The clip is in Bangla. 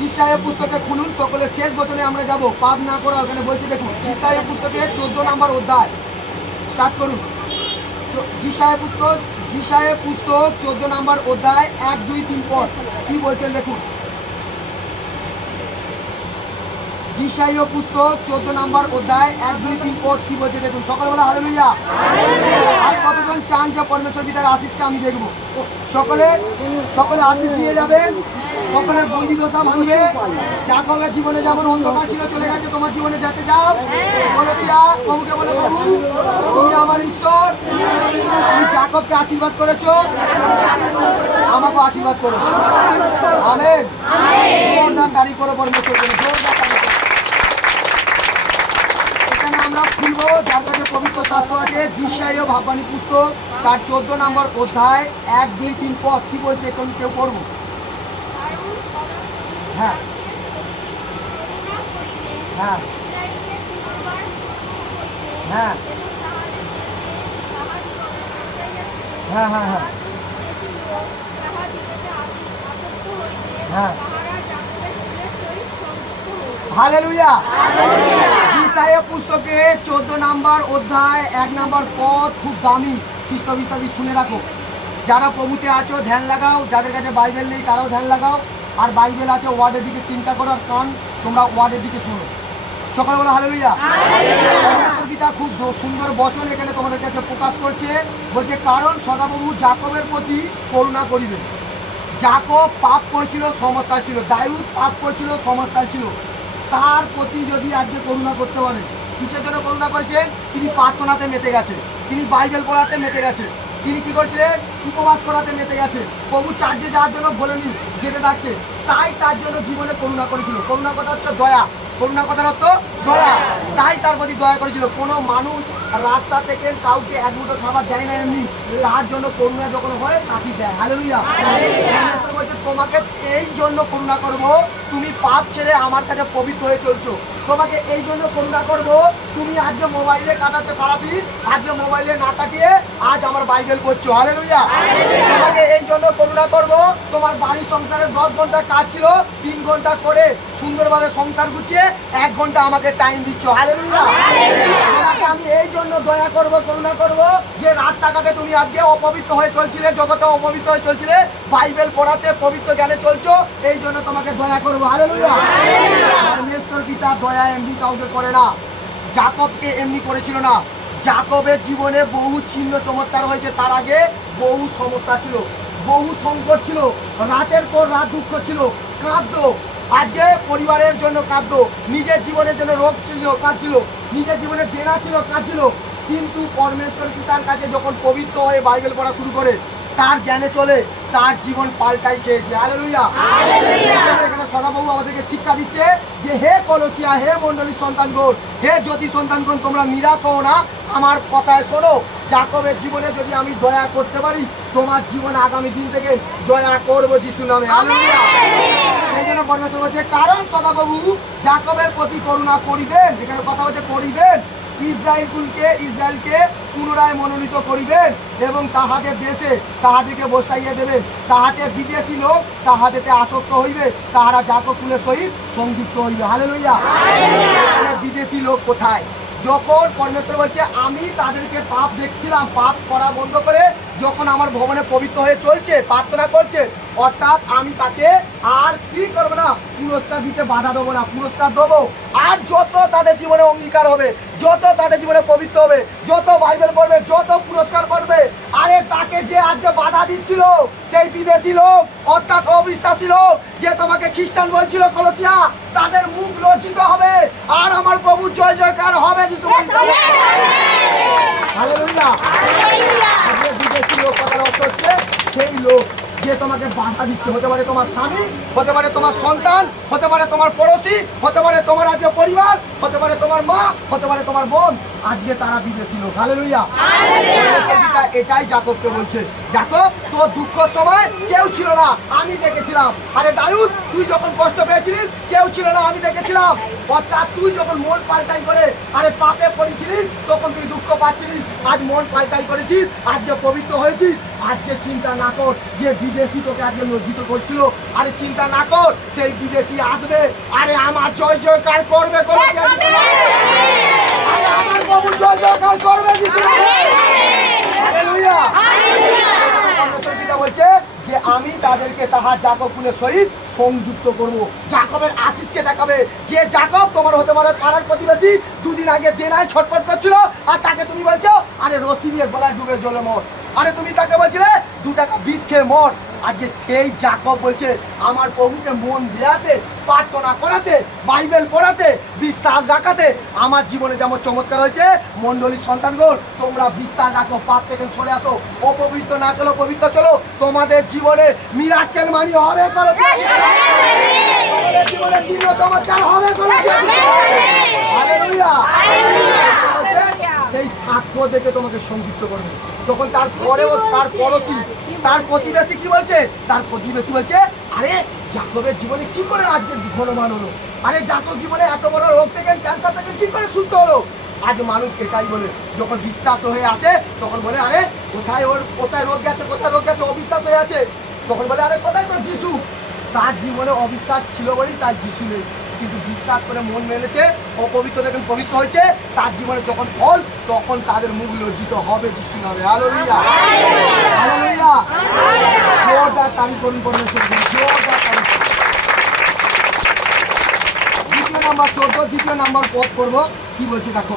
যিশায়া পুস্তকে খুলুন, সকলে শেষ বচনে আমরা যাব, পাপ না করা। ওখানে বলছি দেখুন, যিশায়া পুস্তকে 14 নম্বর অধ্যায়, স্টার্ট করুন। যিশায়া পুস্তক 14 নম্বর অধ্যায় 1, 2, 3 পদ কি বলছেন দেখুন। যিশায়া পুস্তক 14 নম্বর অধ্যায় 1, 2, 3 পদ কি বলছে দেখুন। সকালবেলা হালেলুয়া। আর কতজন চান যে পরমেশ্বর পিতার আশীষকে আমি দেখবো? সকলে আশীষ নিয়ে যাবেন। সকলের বন্দি দশা ভাঙবে। যাকবের জীবনে যেমন অন্ধকার ছিল চলে গেছে, তোমার জীবনে যেতে যাও। বলেছিয়া প্রভুকে বলে, প্রভু তুমি আমার ঈশ্বর, তুমি যাকবকে আশীর্বাদ করেছো, আমাকে আশীর্বাদ করো। আমেন। জোরদার তালি করো পরমেশ্বর জন্য, জোরদার তালি করো। এখানে আমরা খুলবো যার কাছে পবিত্র শাস্ত্র আছে, যিশায়া ভাববাণী পুস্তক তার 14 নম্বর অধ্যায় 1, 2, 3 পদ কি বলছে এখন কেউ পড়বো। হ্যাঁ হ্যাঁ হ্যাঁ হ্যাঁ হ্যাঁ হ্যাঁ হ্যাঁ হালেলুয়া। যিশায়া পুস্তকে 14 নম্বর অধ্যায় 1 নম্বর পদ খুব দামি। খ্রিস্ট বিশ্বাসী শুনে রাখো, যারা প্রভুতে আছো ধ্যান লাগাও, যাদের কাছে বাইবেল নেই তারাও ধ্যান লাগাও। আর বাইবেল আছে ওয়ার্ডের দিকে চিন্তা করো, আর কান তোমরা ওয়ার্ডের দিকে শোনো। সকালবেলা হালেলুয়া। পিতা খুব সুন্দর বচন এখানে তোমাদের কাছে প্রকাশ করছে। বলছে কারণ সদাপ্রভু যাকবের প্রতি করুণা করিবে। যাকব পাপ করছিল, সমস্যা ছিল। দাউদ পাপ করছিল, সমস্যা ছিল। তার প্রতি যদি আজকে করুণা করতে পারে, কিসের জন্য করুণা করেছেন? তিনি প্রার্থনাতে মেতে গেছে, তিনি বাইবেল পড়াতে মেতে গেছে, তিনি কি করছিলেন? উপবাস করাতে মেতে গেছে। প্রভু চার্জে যাওয়ার জন্য বলেনি, যেতে থাকছে। তাই তার জন্য জীবনে করুণা করেছিল। করুণা কথা হচ্ছে দয়া। করুণা কথার অর্থ দয়া। তাই তার প্রতি দয়া করেছিল। কোনো মানুষ রাস্তা থেকে কাউকে এক মুঠো খাবার দেয় না এমনি, তার জন্য করুণা যখন হয় তাকে দেয়। হালেলুয়া। বলছে তোমাকে এই জন্য করুণা করবো, তুমি পাপ ছেড়ে আমার কাছে পবিত্র হয়ে চলছো। তোমাকে এই জন্য করুণা করবো, তুমি আজকে মোবাইলে কাটাতে সারাদিন, আজকে মোবাইলে না কাটিয়ে আজ আমার বাইবেল পড়ছো। হালেলুয়া। তোমাকে এই জন্য করুণা করবো, তোমার বাড়ির সংসারে 10 ঘন্টা কাজ ছিল, 3 ঘন্টা করে সুন্দরভাবে সংসার গুছিয়ে 1 ঘন্টা আমাকে টাইম দিচ্ছ। হালেলুয়া। তোমাকে আমি এই জন্য দয়া করবো, করুণা করবো, যে রাস্তাঘাটে তুমি আজকে অপবিত্র হয়ে চলছিলে, জগতে অপবিত্র হয়ে চলছিলে, বাইবেল পড়াতে পবিত্র জ্ঞানে চলছো, এই জন্য তোমাকে দয়া করবো। হালেলুয়া। পরমেশ্বর পিতা দয়া এমনি কাউকে করে না। যাকবকে এমনি করেছিল না। যাকবের জীবনে বহু চিহ্ন চমৎকার হয়েছে, তার আগে বহু সমস্যা ছিল, বহু সংকট ছিল, রাতের পর রাত দুঃখ ছিল, কাঁদতো। আজকে পরিবারের জন্য কাঁদতো, নিজের জীবনের জন্য রোগ ছিল, কাঁদছিল, নিজের জীবনে দেনা ছিল, কাঁদছিল। কিন্তু পরমেশ্বর পিতার কাছে যখন পবিত্র হয়ে বাইবেল পড়া শুরু করে, তার জ্ঞানে চলে, তার জীবন পাল্টাই খেয়েছে। হালেলুয়া। এখানে সদাপ্রভু আমাদেরকে শিক্ষা দিচ্ছে যে হে কলসিয়া, হে মণ্ডলীর সন্তানগণ, হে জ্যোতি সন্তানগণ, তোমরা নিরাশ হও না, আমার কথায় শোনো। যাকবের জীবনে যদি আমি দয়া করতে পারি, তোমার জীবনে আগামী দিন থেকে দয়া করবো যিশুর নামে। হালেলুয়া। সেই জন্য পরমেশ্বর বলছে কারণ সদাপ্রভু যাকবের প্রতি করুণা করিবেন। এখানে কথা হচ্ছে করিবেন। ইসরায়েলকে পুনরায় মনোনীত করিবেন এবং তাহাদের দেশে তাহাদেরকে বসাইয়া দেবেন। তাহাতে বিদেশি লোক তাহাদেরকে আসক্ত হইবে, তাহারা যাকব কুলের সহিত সংযুক্ত হইবে। হালেলুয়া। বিদেশি লোক কোথায়? যখন পরমেশ্বর বলছে আমি তাদেরকে পাপ দেখছিলাম, পাপ করা বন্ধ করে যখন আমার ভবনে পবিত্র হয়ে চলছে, প্রার্থনা করছে, অর্থাৎ আমি তাকে আর কি করবো না, পুরস্কার দিতে বাধা দেবো না, পুরস্কার দেবো। আর যত তাদের জীবনে অঙ্গীকার হবে, যত তাদের জীবনে পবিত্র হবে, যত বাইবেল পড়বে, যত পুরস্কার করবে, আরে তাকে যে আজকে বাধা দিচ্ছিল, সেই বিদেশি লোক অর্থাৎ অবিশ্বাসী লোক যে তোমাকে খ্রিস্টান বলছিল কলসিয়া, তাদের মুখ লজ্জিত হবে, আর আমার প্রভু জয় জয়কার হবে। হালেলুয়া। বিদেশি লোক কথার অর্থ হচ্ছে সেই লোক যে তোমাকে বাধা দিচ্ছে। হতে পারে তোমার স্বামী, হতে পারে তোমার সন্তান, হতে পারে তোমার পড়োশি, হতে পারে তোমার আজকে পরিবার, হতে পারে তোমার মা, হতে পারে তোমার বোন। আজকে তারা বিদেশি লোক। হালেলুয়া। কবিতা এটাই যাকবকে বলছে, যাকব তোর দুঃখের সময় কেউ ছিল না, আমি দেখেছিলাম। আরে দাউদ, তুই যখন কষ্ট পেয়েছিলিস কেউ ছিল না, আমি দেখেছিলাম। অর্থাৎ তুই যখন মন পাল্টাই করে আরে পাপে পড়েছিলিস তখন তুই দুঃখ পাচ্ছিলিস, আজ মন পাল্টাই করেছিস, আজকে পবিত্র হয়েছিস। আজকে চিন্তা না কর যে বিদেশি তোকে আজকে লজ্জিত করছিল, আরে চিন্তা না কর সেই বিদেশি আসবে, আরে আমার জয় জয়কার করবে, আরে আমার প্রভু জয় জয়কার করবে। হালেলুয়া। পিতা বলছে যে আমি তাদেরকে তাহার যাকব কুলের সহিত সংযুক্ত করব। যাকবের আশিসকে দেখাবে যে যাকব তোমার হতে পারে পাড়ার প্রতিবেশী, দুদিন আগে দেনায় ছটফট করছিল, আর তাকে তুমি বলছো আরে রশি দিয়ে গলায় ডুবে জলে মর। আরে তুমি তাকে বলছিলে 2 টাকা বিষ খেয়ে মর। আজকে সেই যাকব বলছে আমার প্রভুকে মন দেয়াতে, প্রার্থনা করাতে, বাইবেল পড়াতে, বিশ্বাস রাখাতে আমার জীবনে যেমন চমৎকার হয়েছে। মণ্ডলীর সন্তানগণ, তোমরা বিশ্বাস রাখো, পাপ থেকে সরে আসো, অপবিত্র না চলো, পবিত্র চলো, তোমাদের জীবনে মিরাক্কেল মানি হবে, তোমাদের জীবনে চিহ্ন চমৎকার হবে। হালেলুয়া। সেই সাক্ষ্য দেখে তোমাকে সংযুক্ত করবে। তখন তারপরেও তার পড়োশী, তার প্রতিবেশী কি বলছে? তার প্রতিবেশী বলছে আরে যাকবের জীবনে কি করে আজকে ঘনমান হলো, আরে যাকব জীবনে এত বড় রোগ থেকে, ক্যান্সার থেকে কি করে সুস্থ হলো। আজ মানুষ এটাই বলে, যখন বিশ্বাস হয়ে আসে তখন বলে আরে কোথায় রোগ গেছে, কোথায় রোগ গেছে, অবিশ্বাস হয়ে আছে। তখন বলে আরে কোথায় তোর যিশু? তার জীবনে অবিশ্বাস ছিল বলেই তার যিশু নেই, কিন্তু বিশ্বাস করে মন মেনেছে, অপবিত্র দেখেন পবিত্র হয়েছে, তার জীবনে যখন ফল তখন তাদের মুখ লজ্জিত হবে যিশু নামে। হালেলুয়া। হালেলুয়া। জোরদার তালি করুন, জোরদার তালি। দ্বিতীয় নাম্বার 14, দ্বিতীয় নাম্বার পথ করবো, কি বলছে দেখো।